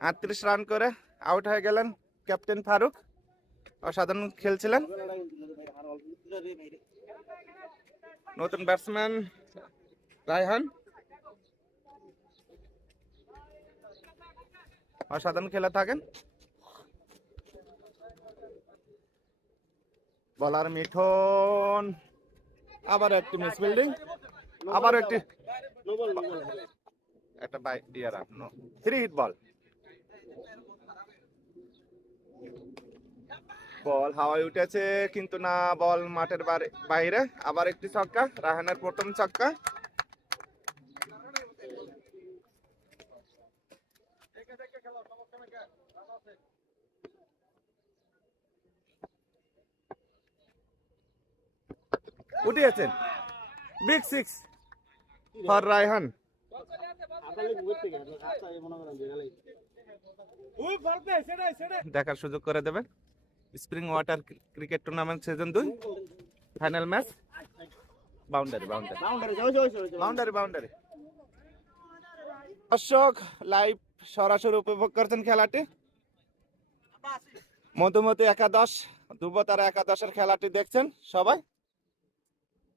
38 run করে out হয়ে গেলেন ক্যাপ্টেন ফারুক। অসাধারণ খেলছিলেন। নতুন ব্যাটসম্যান রায়হান অসাধারণ খেলে থাকেন। বলার মিঠুন, আবার একটি মিস ফিল্ডিং, আবার একটি একটা বাই দিয়ে রাখনো 3 হিট বল। বল হাওয়ায় উঠেছে কিন্তু না, বল মাঠের বাইরে। আবার একটি ছক্কা, রায়হানের প্রথম ছক্কা। উঠিয়েছেন, বিগ 6 ফর রায়হান। দেখার সুযোগ করে দেবেন spring water cricket tournament season 2 final match. Boundary boundary boundary boundary. দর্শক লাইভ সরাসরি উপভোগ করছেন খেলাটি। মধুমতি একাদশ ধ্রুবতারা একাদশের খেলাটি দেখছেন সবাই।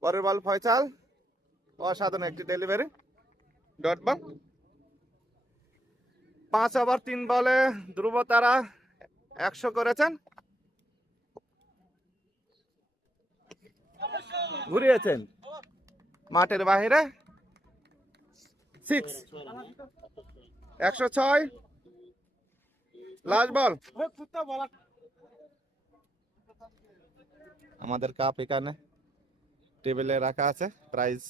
পরের বল ফয়সাল, অসাধারণ একটি ডেলিভারি, ডট বল। 5 ওভার 3 বলে ধ্রুবতারা 100 করেছেন। ঘুরিয়েছেন মাঠের বাহিরে 6, 106 লাস্ট বল। আমাদের কাপ এখানে টেবিলে রাখা আছে, প্রাইজ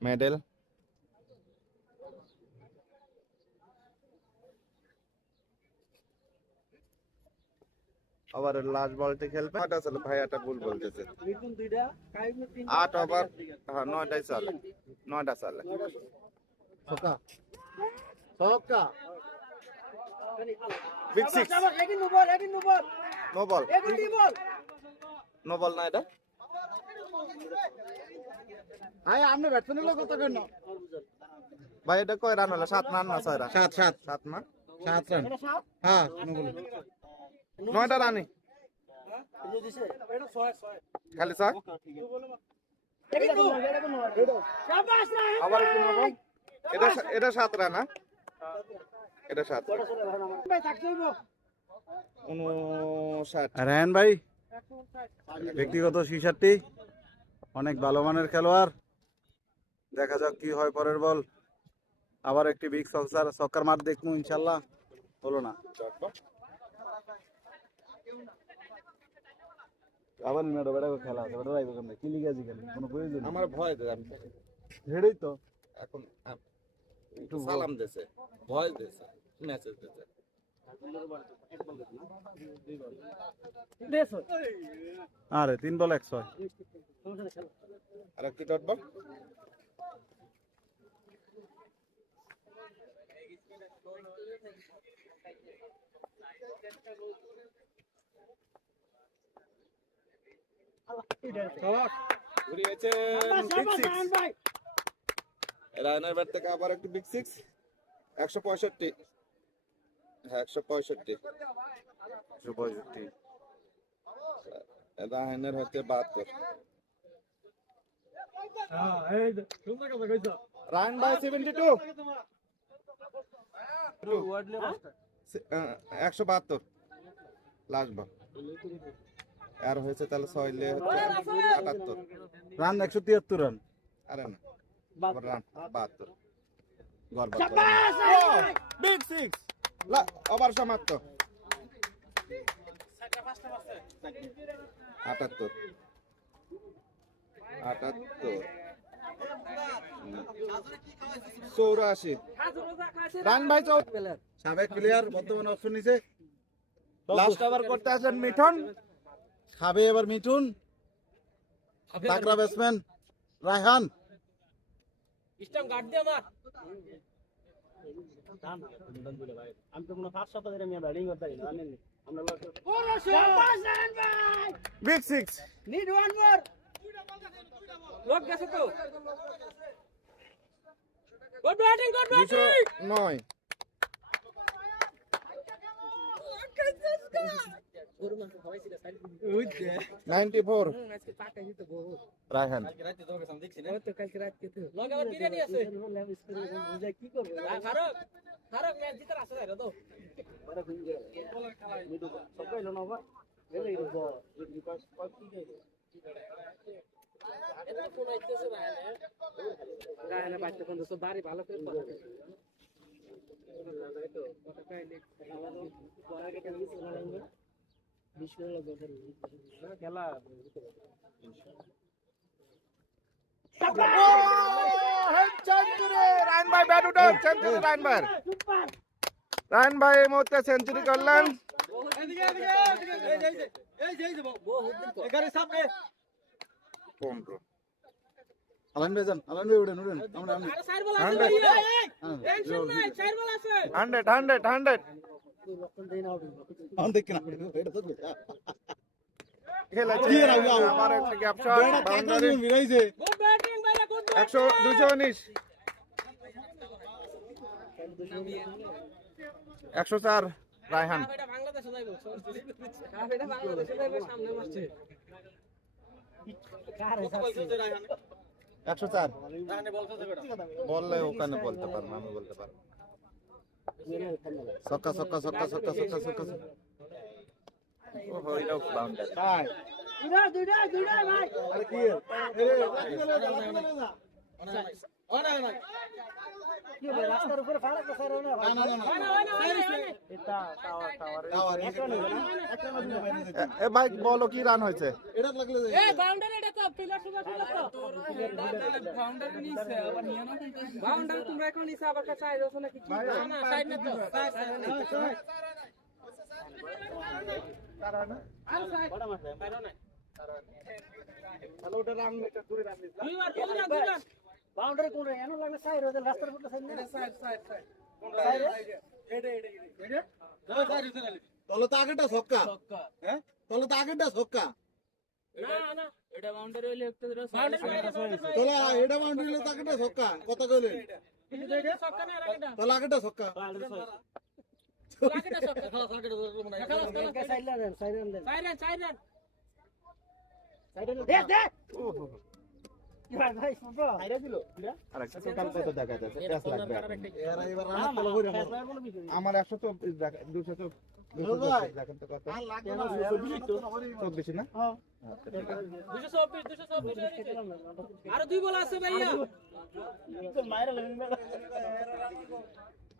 মেডেল। আবার লাস্ট বলটি খেলবে। আসলে ভাইয়াটা ভুল বলতেছে। 8 ওভার, হ্যাঁ 9টাই চলে, 9টা চলে। ছক্কা ছক্কা, big 6, no ball, no ball না এটা। ভাই আপনি ব্যাটসম্যানের লোক কত কেন ভাই এটা কয় রান হলো? 7 রান না 6 রান? 7 না 7 রান। হ্যাঁ 9টা রানই খালি 6। আবার একটু নো বল। এটা 7 রান, হ্যাঁ এটা 7। 59। রায়হান ভাই ব্যক্তিগত 66, অনেক ভালো মানের খেলোয়াড়। দেখা যাক কি হয় পরের বল। আবার একটি বিগ সক্কার মার দেখবো ইনশাল্লাহ। হলো না, আবার নিমেটো বেড়া খেলা আছে, ওটা রাইবে কেমনে? কি লিগাজি খেলেন, কোনো প্রয়োজন আমার ভয় দেয়, আমি হেডেই তো এখন একটু সালাম দিয়েছে, ভয় দিয়েছে, মেসেজ দিয়েছে। আরে 3 বল 106। আর একটি ডট বল। ঘুরিয়েছেন বিগ 6। রায়হানের ব্যাট থেকে আবার একটি বিগ 6, 165। হ্যাঁ 165, 165। রায়হানের হচ্ছে 72। রায়হান ভাই 72, 172 লাস্ট বল। আর হয়েছে তাহলে 6 লে হচ্ছে 78 রান, 173 রান। আরে না আবার রান 72 গড় বিগ 6 ওভার সমাপ্ত। 78 84 রান ভাই। সাবেক প্লেয়ার বর্তমানে অপশন নিছে। লাস্ট ওভার করতে আসেন মিঠুন। খাবে এবার মিঠুন। তাকড়া ব্যাটসম্যান রায়হান। আমি তো কোনো 5 সপ্তাহ ধরে আমি ব্যাটিং করতে জানি না। আমরা বিগ 6 নিড ওয়ান মোর লোক গেছে তো গুড ব্যাটিং 209 94 রায়হান খেলা রায়হান ভাই ব্যাট উঠান, সেঞ্চুরি রায়হান ভাই। রায়হান ভাই এই মুহূর্তে সেঞ্চুরি করলেন। 15 আলান ভাই যান, আলান ভাই উঠেন উঠেন। আমরা 100 আমি দেখি না এটা তো খেলেছে। কি এর আগে out? আবার একটা গ্যাপ শট, বাউন্ডারি। 100 219 104 রায়হান। একশো চার বললে ওখানে বলতে পারবো, আমি বলতে পারবো। ছক্কা ছক্কা ছক্কা ছক্কা ছক্কা ছক্কা ও হইলো বাউন্ডারি। আরে কি রাস্তার উপরে ফাড়া তো স্যার না এ ভাই বলো কি রান হয়েছে? এটা লাগলে এই বাউন্ডারি এটা তো পিলার সুগা ছিল তো বাউন্ডারি নিছে আবার নিয়ে না বাউন্ডারি তোমরা এখন নিছে আবার কাছে আইছো নাকি কি না না সাইড না তো আর সাইড বড় মাছ বাইরে না তাহলে ওটা রান এটা করে রান দিস দুইবার বাউন্ডারি কোন রে এনো লাগে সাইড ওদের রাস্তার উপরে সাইড না সাইড তাহলে তো আগেটা ছক্কা হ্যাঁ তাহলে তো আগেটা ছক্কা না না এটা বাউন্ডারি হইলে একটা বাউন্ডারি তাহলে এটা বাউন্ডারি হলে তো আগেটা ছক্কা কথা কইলেন এটা ছক্কা না রাগেটা তাহলে আগেটা ছক্কা রাগেটা ছক্কা সাইড দেন সাইড দেন সাইড দেখ দেখ ভাই ভাই বাবা আরেকটা টোটাল কত দেখা যাচ্ছে? 5 লাখ টাকা। এরা এবার রান ফলো করে আমার 124 দেখা 224 দেখেন তো কত? 24 না? হ্যাঁ 224 আর দুই বল আছে ভাইয়া তো মাইরা লাগবে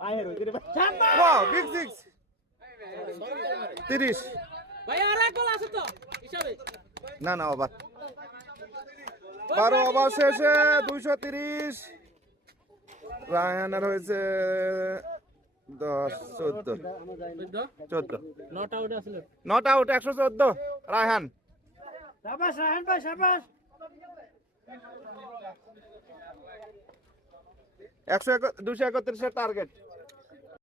আয় রে রে ওয়াও বিগ সিক্স 30 ভাইয়া আর এক বল আছে তো হিসাবে না না ওভার 12 ওভার শেষে 230 রায়হানের হয়েছে 10 14 নট আউট আসলে নট আউট 114 রায়হান। শাবাশ রায়হান ভাই শাবাশ 231 এর টার্গেট।